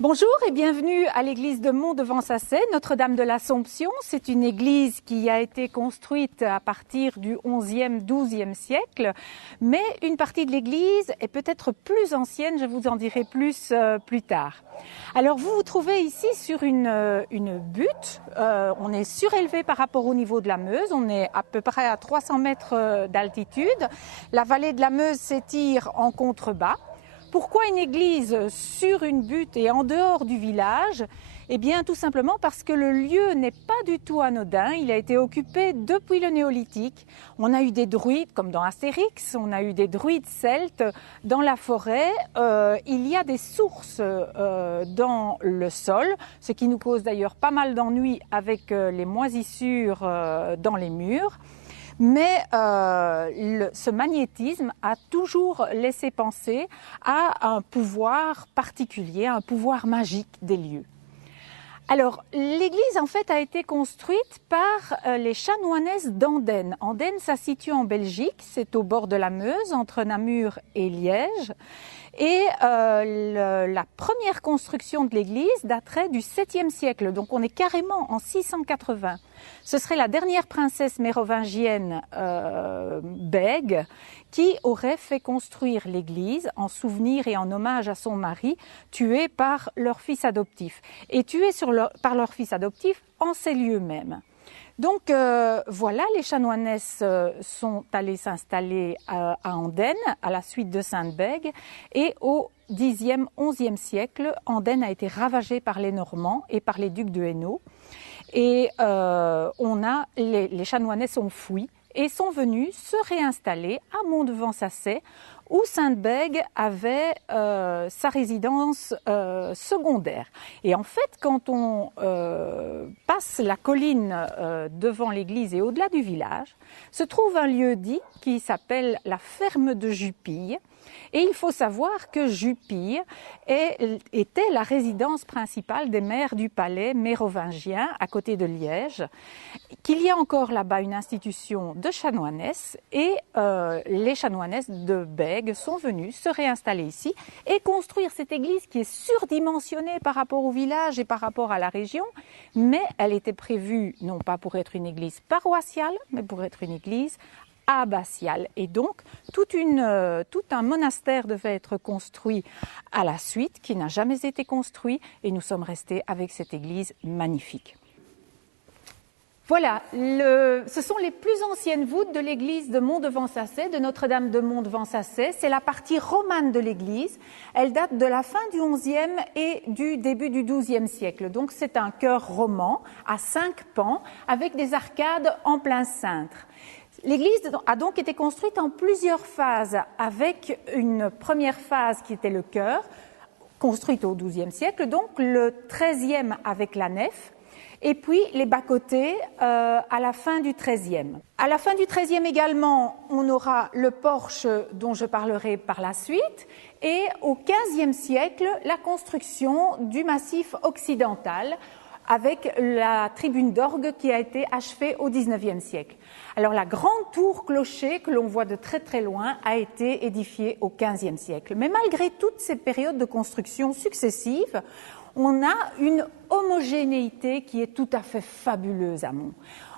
Bonjour et bienvenue à l'église de Mont-de-Vansacey, Notre-Dame de l'Assomption. C'est une église qui a été construite à partir du XIe, XIIe siècle, mais une partie de l'église est peut-être plus ancienne, je vous en dirai plus plus tard. Alors vous vous trouvez ici sur une butte, on est surélevé par rapport au niveau de la Meuse, on est à peu près à 300 mètres d'altitude. La vallée de la Meuse s'étire en contrebas. Pourquoi une église sur une butte et en dehors du village? Eh bien, tout simplement parce que le lieu n'est pas du tout anodin. Il a été occupé depuis le néolithique. On a eu des druides, comme dans Astérix, on a eu des druides celtes dans la forêt. Il y a des sources dans le sol, ce qui nous cause d'ailleurs pas mal d'ennuis avec les moisissures dans les murs. Mais ce magnétisme a toujours laissé penser à un pouvoir particulier, un pouvoir magique des lieux. Alors, l'église en fait a été construite par les chanoinesses d'Andenne. Andenne, ça se situe en Belgique, c'est au bord de la Meuse, entre Namur et Liège. Et la première construction de l'église daterait du 7e siècle, donc on est carrément en 680. Ce serait la dernière princesse mérovingienne Bègue qui aurait fait construire l'église en souvenir et en hommage à son mari, tué par leur fils adoptif. Et tué par leur fils adoptif en ces lieux mêmes. Donc voilà, les chanoinesses sont allées s'installer à Andenne à la suite de Sainte-Bègue et au Xe, XIe siècle, Andenne a été ravagée par les Normands et par les ducs de Hainaut et les chanoinesses ont fui et sont venues se réinstaller à Mont-de-Vansacey où Sainte-Bègue avait sa résidence secondaire. Et en fait, quand on passe la colline devant l'église et au-delà du village, se trouve un lieu dit qui s'appelle la ferme de Jupille. Et il faut savoir que Jupille était la résidence principale des maires du palais mérovingien à côté de Liège, qu'il y a encore là-bas une institution de chanoinesses et les chanoinesses de Bègue sont venues se réinstaller ici et construire cette église qui est surdimensionnée par rapport au village et par rapport à la région, mais elle était prévue non pas pour être une église paroissiale, mais pour être une église abbatiale. Et donc, tout un monastère devait être construit à la suite, qui n'a jamais été construit, et nous sommes restés avec cette église magnifique. Voilà, ce sont les plus anciennes voûtes de l'église de Mont-de-Vansacey, de Notre-Dame de Mont-de-Vansacey. C'est la partie romane de l'église. Elle date de la fin du XIe et du début du XIIe siècle. Donc c'est un chœur roman à 5 pans avec des arcades en plein cintre. L'église a donc été construite en plusieurs phases, avec une première phase qui était le chœur, construite au XIIe siècle, donc le XIIIe avec la nef, et puis les bas-côtés à la fin du XIIIe. À la fin du XIIIe également, on aura le porche dont je parlerai par la suite, et au XVe siècle, la construction du massif occidental, avec la tribune d'orgue qui a été achevée au XIXe siècle. Alors la grande tour clocher que l'on voit de très très loin a été édifiée au XVe siècle. Mais malgré toutes ces périodes de construction successives, on a une homogénéité qui est tout à fait fabuleuse à Mont.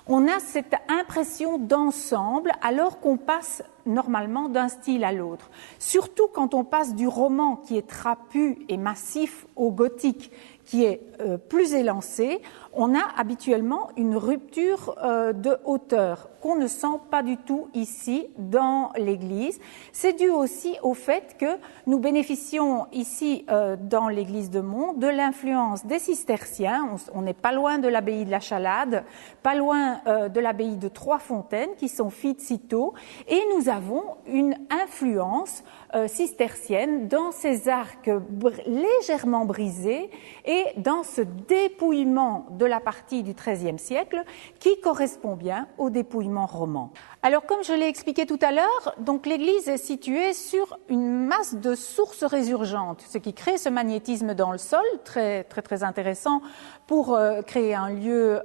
On a cette impression d'ensemble alors qu'on passe normalement d'un style à l'autre. Surtout quand on passe du roman qui est trapu et massif au gothique qui est plus élancé, on a habituellement une rupture de hauteur qu'on ne sent pas du tout ici dans l'église. C'est dû aussi au fait que nous bénéficions ici dans l'église de Mont de l'influence des cisterciens. On n'est pas loin de l'abbaye de la Chalade, pas loin de l'abbaye de Trois-Fontaines qui sont filles de Cîteaux, et nous avons une influence cistercienne dans ces arcs légèrement brisés et dans ce dépouillement de la partie du XIIIe siècle qui correspond bien au dépouillement roman. Alors, comme je l'ai expliqué tout à l'heure, donc l'église est située sur une masse de sources résurgentes, ce qui crée ce magnétisme dans le sol, très intéressant pour créer un lieu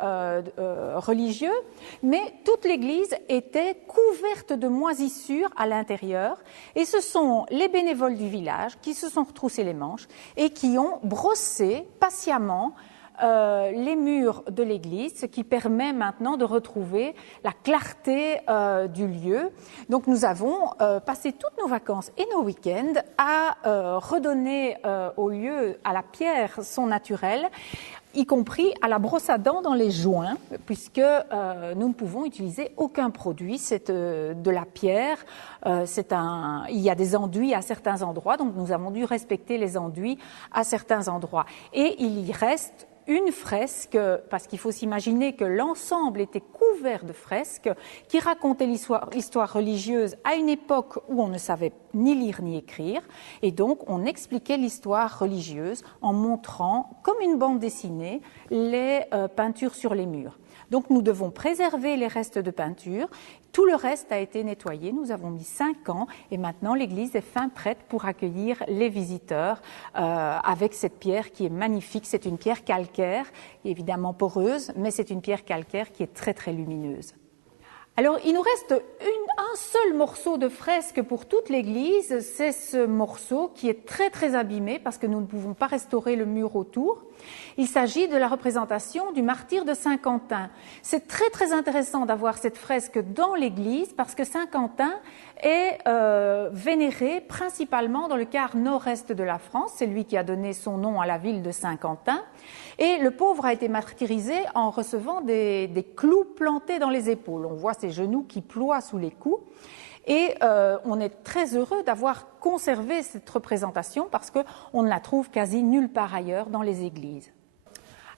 religieux. Mais toute l'église était couverte de moisissures à l'intérieur, et ce sont les bénévoles du village qui se sont retroussés les manches et qui ont brossé patiemment les murs de l'église, ce qui permet maintenant de retrouver la clarté du lieu. Donc nous avons passé toutes nos vacances et nos week-ends à redonner au lieu, à la pierre, son naturel, y compris à la brosse à dents dans les joints, puisque nous ne pouvons utiliser aucun produit. C'est de la pierre, il y a des enduits à certains endroits, donc nous avons dû respecter les enduits à certains endroits. Et il y reste une fresque, parce qu'il faut s'imaginer que l'ensemble était couvert de fresques qui racontaient l'histoire religieuse à une époque où on ne savait ni lire ni écrire, et donc on expliquait l'histoire religieuse en montrant, comme une bande dessinée, les peintures sur les murs. Donc nous devons préserver les restes de peinture. Tout le reste a été nettoyé. Nous avons mis 5 ans et maintenant l'église est fin prête pour accueillir les visiteurs avec cette pierre qui est magnifique. C'est une pierre calcaire, évidemment poreuse, mais c'est une pierre calcaire qui est très lumineuse. Alors, il nous reste un seul morceau de fresque pour toute l'église. C'est ce morceau qui est très abîmé parce que nous ne pouvons pas restaurer le mur autour. Il s'agit de la représentation du martyre de Saint-Quentin. C'est très intéressant d'avoir cette fresque dans l'église parce que Saint-Quentin est vénéré principalement dans le quart nord-est de la France. C'est lui qui a donné son nom à la ville de Saint-Quentin. Et le pauvre a été martyrisé en recevant des clous plantés dans les épaules. On voit ses genoux qui ploient sous les coups. Et on est très heureux d'avoir conservé cette représentation parce qu'on ne la trouve quasi nulle part ailleurs dans les églises.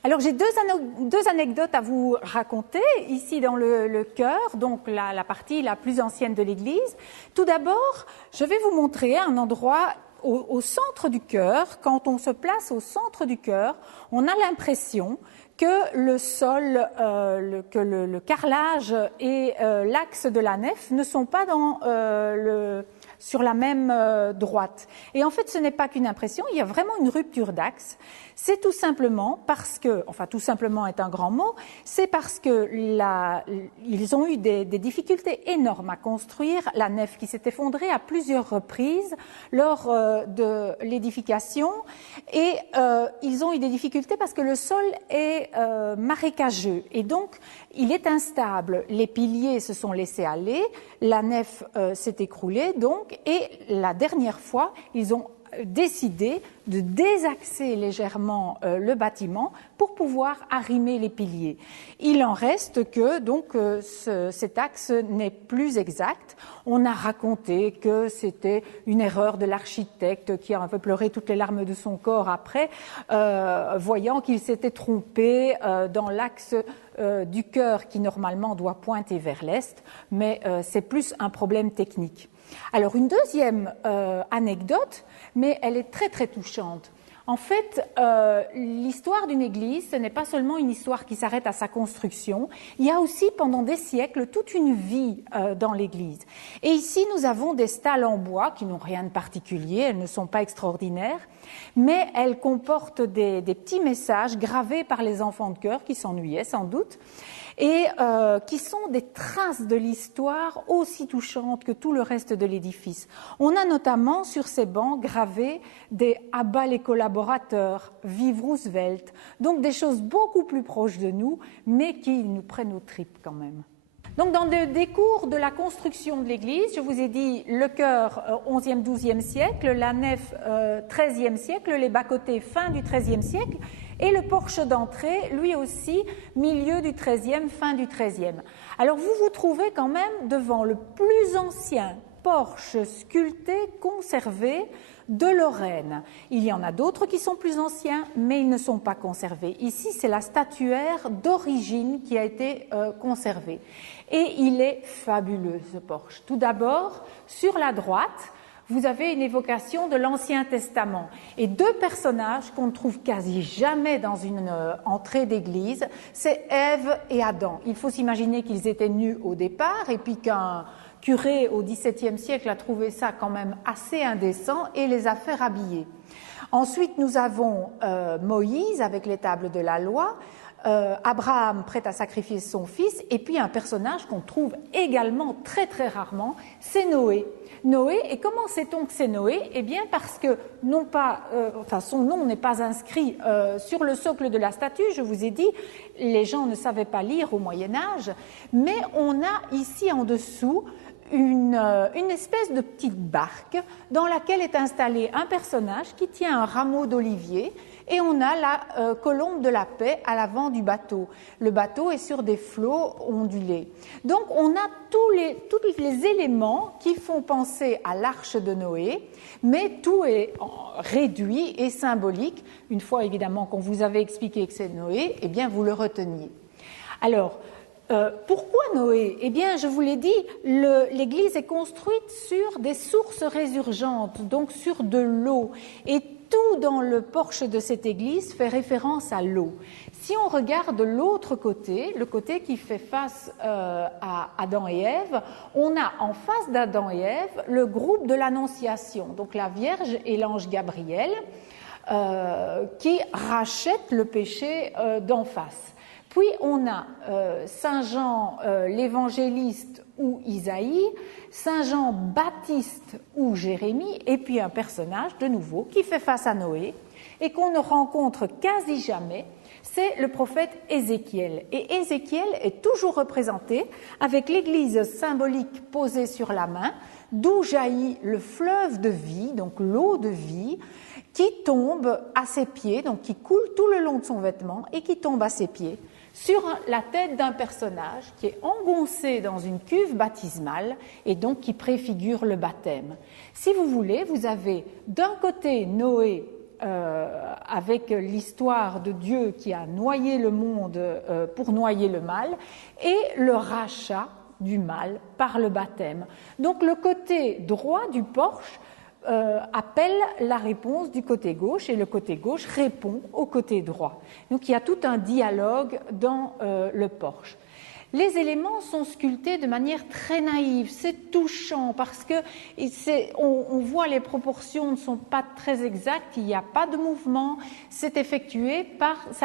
Alors j'ai deux anecdotes à vous raconter ici dans le chœur, donc la partie la plus ancienne de l'église. Tout d'abord, je vais vous montrer un endroit au centre du chœur. Quand on se place au centre du chœur, on a l'impression que le sol, le carrelage et l'axe de la nef ne sont pas sur la même droite. Et en fait, ce n'est pas qu'une impression, il y a vraiment une rupture d'axe. C'est tout simplement parce que, enfin tout simplement est un grand mot, c'est parce que ils ont eu des difficultés énormes à construire la nef qui s'est effondrée à plusieurs reprises lors de l'édification, et ils ont eu des difficultés parce que le sol est marécageux et donc il est instable. Les piliers se sont laissés aller, la nef s'est écroulée donc, et la dernière fois, ils ont décidé de désaxer légèrement le bâtiment pour pouvoir arrimer les piliers. Il en reste que donc cet axe n'est plus exact. On a raconté que c'était une erreur de l'architecte qui a un peu pleuré toutes les larmes de son corps après, voyant qu'il s'était trompé dans l'axe du chœur qui normalement doit pointer vers l'est, mais c'est plus un problème technique. Alors une deuxième anecdote, mais elle est très touchante. En fait, l'histoire d'une église, ce n'est pas seulement une histoire qui s'arrête à sa construction, il y a aussi pendant des siècles toute une vie dans l'église. Et ici, nous avons des stalles en bois qui n'ont rien de particulier, elles ne sont pas extraordinaires, mais elles comportent des petits messages gravés par les enfants de chœur qui s'ennuyaient sans doute, et qui sont des traces de l'histoire aussi touchantes que tout le reste de l'édifice. On a notamment sur ces bancs gravé des « à bas les collaborateurs »,« vive Roosevelt », donc des choses beaucoup plus proches de nous, mais qui nous prennent aux tripes quand même. Donc dans des cours de la construction de l'église, je vous ai dit le chœur 11e, 12e siècle, la nef 13e siècle, les bas-côtés fin du 13e siècle, et le porche d'entrée, lui aussi, milieu du XIIIe, fin du XIIIe. Alors vous vous trouvez quand même devant le plus ancien porche sculpté, conservé de Lorraine. Il y en a d'autres qui sont plus anciens, mais ils ne sont pas conservés. Ici, c'est la statuaire d'origine qui a été conservée. Et il est fabuleux, ce porche. Tout d'abord, sur la droite, vous avez une évocation de l'Ancien Testament. Et deux personnages qu'on ne trouve quasi jamais dans une entrée d'église, c'est Ève et Adam. Il faut s'imaginer qu'ils étaient nus au départ et puis qu'un curé au XVIIe siècle a trouvé ça quand même assez indécent et les a fait rhabiller. Ensuite, nous avons Moïse avec les tables de la loi, Abraham prêt à sacrifier son fils, et puis un personnage qu'on trouve également très très rarement, c'est Noé. Noé, et comment sait-on que c'est Noé? Eh bien parce que non pas, son nom n'est pas inscrit sur le socle de la statue, je vous ai dit, les gens ne savaient pas lire au Moyen-Âge, mais on a ici en dessous une espèce de petite barque dans laquelle est installé un personnage qui tient un rameau d'olivier et on a la colombe de la paix à l'avant du bateau. Le bateau est sur des flots ondulés. Donc on a tous les éléments qui font penser à l'arche de Noé, mais tout est réduit et symbolique. Une fois évidemment qu'on vous avait expliqué que c'est Noé, eh bien vous le reteniez. Alors, pourquoi Noé? Eh bien, je vous l'ai dit, l'Église est construite sur des sources résurgentes, donc sur de l'eau. Et tout dans le porche de cette Église fait référence à l'eau. Si on regarde l'autre côté, le côté qui fait face à Adam et Ève, on a en face d'Adam et Ève le groupe de l'Annonciation, donc la Vierge et l'ange Gabriel, qui rachètent le péché d'en face. Puis on a Saint Jean l'évangéliste ou Isaïe, Saint Jean Baptiste ou Jérémie, et puis un personnage de nouveau qui fait face à Noé et qu'on ne rencontre quasi jamais, c'est le prophète Ézéchiel. Et Ézéchiel est toujours représenté avec l'église symbolique posée sur la main, d'où jaillit le fleuve de vie, donc l'eau de vie, qui tombe à ses pieds, donc qui coule tout le long de son vêtement et qui tombe à ses pieds, sur la tête d'un personnage qui est engoncé dans une cuve baptismale et donc qui préfigure le baptême. Si vous voulez, vous avez d'un côté Noé avec l'histoire de Dieu qui a noyé le monde pour noyer le mal et le rachat du mal par le baptême. Donc le côté droit du porche appelle la réponse du côté gauche et le côté gauche répond au côté droit. Donc il y a tout un dialogue dans le porche. Les éléments sont sculptés de manière très naïve, c'est touchant parce que on voit les proportions ne sont pas très exactes, il n'y a pas de mouvement, ça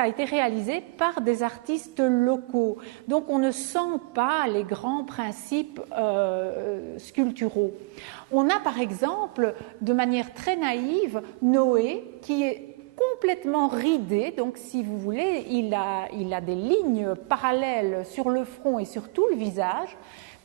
a été réalisé par des artistes locaux. Donc on ne sent pas les grands principes sculpturaux. On a par exemple, de manière très naïve, Noé qui est complètement ridé, donc si vous voulez, il a des lignes parallèles sur le front et sur tout le visage,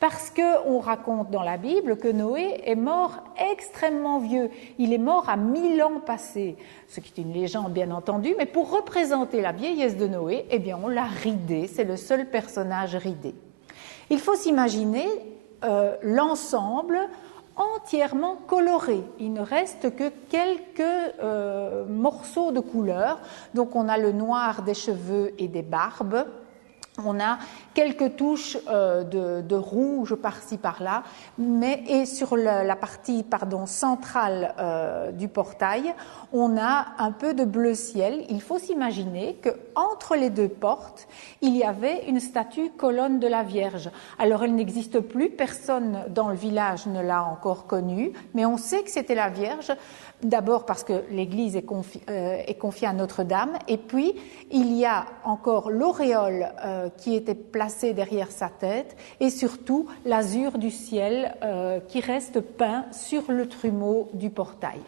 parce qu'on raconte dans la Bible que Noé est mort extrêmement vieux. Il est mort à 1000 ans passés, ce qui est une légende bien entendu, mais pour représenter la vieillesse de Noé, eh bien on l'a ridé, c'est le seul personnage ridé. Il faut s'imaginer l'ensemble entièrement coloré. Il ne reste que quelques morceaux de couleur. Donc on a le noir des cheveux et des barbes. On a quelques touches de rouge par-ci par-là, et sur la partie centrale du portail, on a un peu de bleu ciel. Il faut s'imaginer qu'entre les deux portes, il y avait une statue colonne de la Vierge. Alors elle n'existe plus, personne dans le village ne l'a encore connue, mais on sait que c'était la Vierge. D'abord parce que l'église est confiée à Notre-Dame, et puis il y a encore l'auréole qui était placée derrière sa tête, et surtout l'azur du ciel qui reste peint sur le trumeau du portail.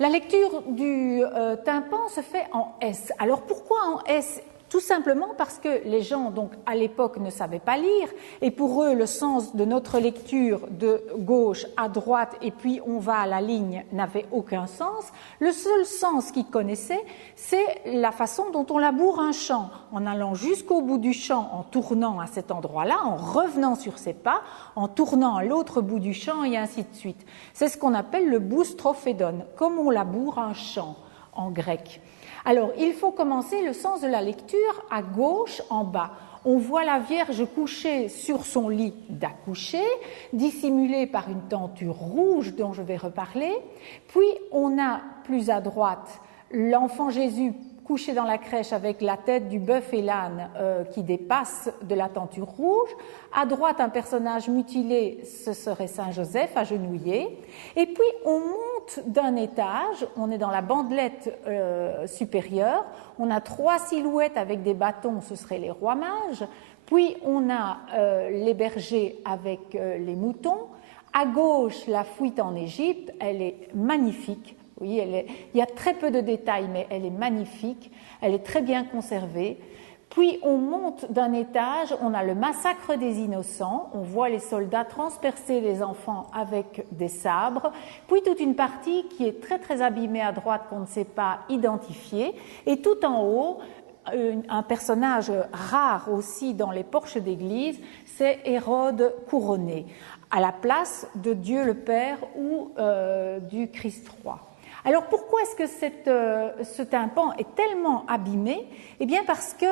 La lecture du tympan se fait en S. Alors pourquoi en S ? Tout simplement parce que les gens, donc, à l'époque, ne savaient pas lire, et pour eux, le sens de notre lecture de gauche à droite, et puis on va à la ligne, n'avait aucun sens. Le seul sens qu'ils connaissaient, c'est la façon dont on laboure un champ, en allant jusqu'au bout du champ, en tournant à cet endroit-là, en revenant sur ses pas, en tournant à l'autre bout du champ, et ainsi de suite. C'est ce qu'on appelle le boustrophédon, comme on laboure un champ en grec. Alors, il faut commencer le sens de la lecture à gauche, en bas. On voit la Vierge couchée sur son lit d'accoucher, dissimulée par une tenture rouge dont je vais reparler. Puis on a plus à droite l'enfant Jésus couché dans la crèche avec la tête du bœuf et l'âne qui dépasse de la tenture rouge. À droite, un personnage mutilé, ce serait Saint Joseph, agenouillé. Et puis, on monte d'un étage, on est dans la bandelette supérieure, on a 3 silhouettes avec des bâtons, ce seraient les rois mages. Puis, on a les bergers avec les moutons. À gauche, la fuite en Égypte, elle est magnifique. Oui, il y a très peu de détails, mais elle est magnifique, elle est très bien conservée. Puis on monte d'un étage, on a le massacre des innocents, on voit les soldats transpercer les enfants avec des sabres, puis toute une partie qui est très très abîmée à droite qu'on ne sait pas identifier, et tout en haut, un personnage rare aussi dans les porches d'église, c'est Hérode couronné, à la place de Dieu le Père ou du Christ roi. Alors pourquoi est-ce que ce tympan est tellement abîmé? Eh bien parce que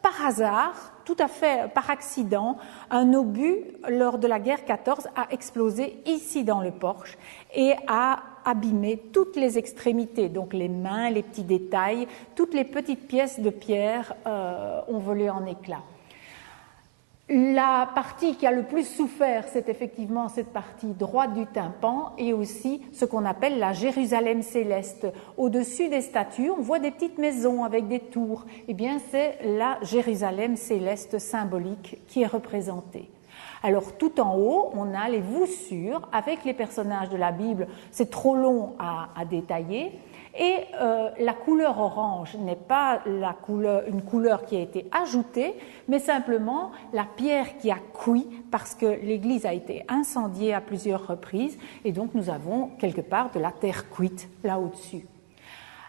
par hasard, tout à fait par accident, un obus lors de la guerre 14 a explosé ici dans le porche et a abîmé toutes les extrémités, donc les mains, les petits détails, toutes les petites pièces de pierre ont volé en éclats. La partie qui a le plus souffert, c'est effectivement cette partie droite du tympan et aussi ce qu'on appelle la Jérusalem céleste. Au-dessus des statues, on voit des petites maisons avec des tours. Eh bien, c'est la Jérusalem céleste symbolique qui est représentée. Alors, tout en haut, on a les voussures avec les personnages de la Bible. C'est trop long à détailler. Et la couleur orange n'est pas une couleur qui a été ajoutée, mais simplement la pierre qui a cuit parce que l'église a été incendiée à plusieurs reprises et donc nous avons quelque part de la terre cuite là au-dessus.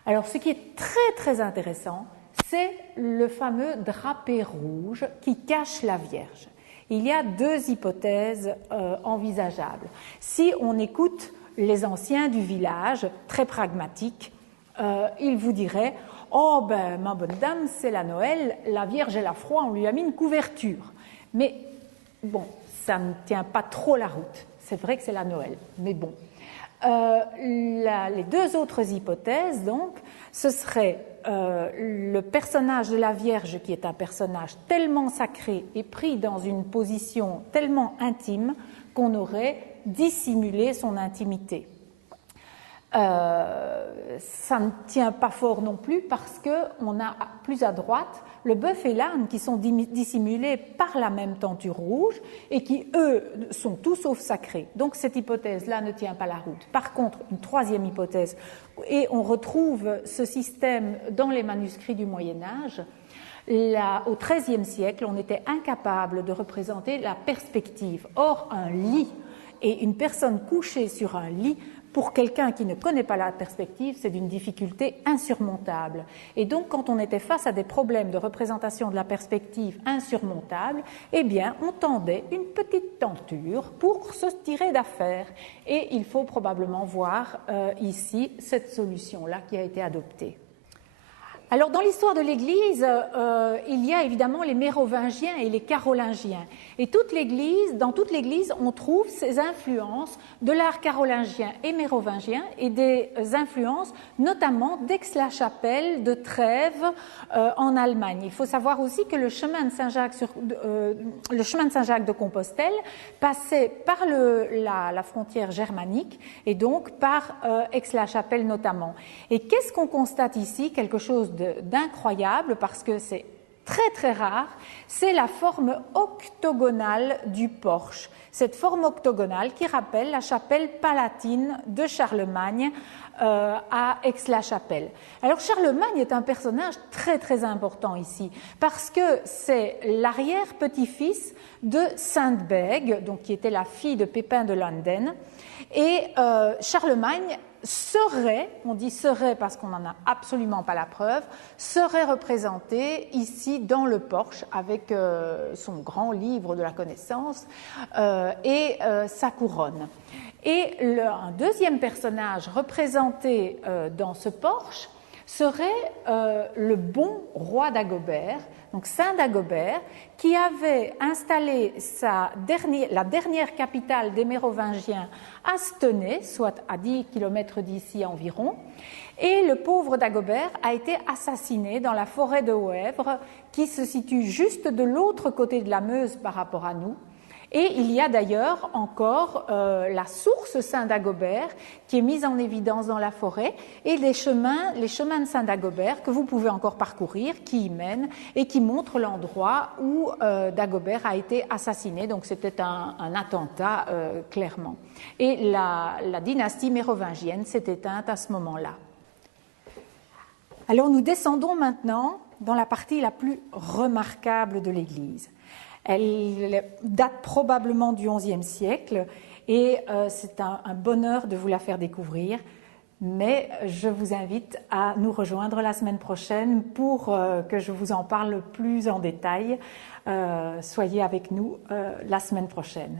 Alors ce qui est très très intéressant, c'est le fameux drapé rouge qui cache la Vierge. Il y a 2 hypothèses envisageables. Si on écoute les anciens du village, très pragmatiques, ils vous diraient « Oh, ben, ma bonne dame, c'est la Noël, la Vierge elle a froid, on lui a mis une couverture. » Mais bon, ça ne tient pas trop la route. C'est vrai que c'est la Noël, mais bon. Les 2 autres hypothèses, donc, ce serait le personnage de la Vierge qui est un personnage tellement sacré et pris dans une position tellement intime qu'on aurait dissimulé son intimité. Ça ne tient pas fort non plus parce qu'on a plus à droite le bœuf et l'âne qui sont dissimulés par la même tenture rouge et qui, eux, sont tout sauf sacrés. Donc cette hypothèse-là ne tient pas la route. Par contre, une 3e hypothèse, et on retrouve ce système dans les manuscrits du Moyen-Âge, au XIIIe siècle, on était incapable de représenter la perspective. Or, un lit et une personne couchée sur un lit, pour quelqu'un qui ne connaît pas la perspective, c'est d'une difficulté insurmontable. Et donc, quand on était face à des problèmes de représentation de la perspective insurmontables, eh bien, on tendait une petite tenture pour se tirer d'affaire. Et il faut probablement voir ici cette solution-là qui a été adoptée. Alors, dans l'histoire de l'Église, il y a évidemment les mérovingiens et les carolingiens. Et dans toute l'Église, on trouve ces influences de l'art carolingien et mérovingien et des influences notamment d'Aix-la-Chapelle, de Trèves en Allemagne. Il faut savoir aussi que le chemin de Saint-Jacques de Compostelle passait par la frontière germanique et donc par Aix-la-Chapelle notamment. Et qu'est-ce qu'on constate ici? Quelque chose d'incroyable parce que c'est très très rare, c'est la forme octogonale du porche. Cette forme octogonale qui rappelle la chapelle palatine de Charlemagne à Aix-la-Chapelle. Alors Charlemagne est un personnage très très important ici parce que c'est l'arrière-petit-fils de Sainte-Bègue, donc qui était la fille de Pépin de Landen, et Charlemagne serait, on dit serait parce qu'on n'en a absolument pas la preuve, serait représenté ici dans le porche avec son grand livre de la connaissance et sa couronne. Et un 2e personnage représenté dans ce porche serait le bon roi d'Agobert. donc Saint Dagobert, qui avait installé la dernière capitale des Mérovingiens à Stenay, soit à 10 km d'ici environ. Et le pauvre Dagobert a été assassiné dans la forêt de Hoèvres, qui se situe juste de l'autre côté de la Meuse par rapport à nous. Et il y a d'ailleurs encore la source Saint-Dagobert qui est mise en évidence dans la forêt et les chemins de Saint-Dagobert que vous pouvez encore parcourir, qui y mènent et qui montrent l'endroit où Dagobert a été assassiné. Donc c'était un attentat clairement. Et la dynastie mérovingienne s'est éteinte à ce moment-là. Alors nous descendons maintenant dans la partie la plus remarquable de l'église. Elle date probablement du XIe siècle et c'est un bonheur de vous la faire découvrir. Mais je vous invite à nous rejoindre la semaine prochaine pour que je vous en parle plus en détail. Soyez avec nous la semaine prochaine.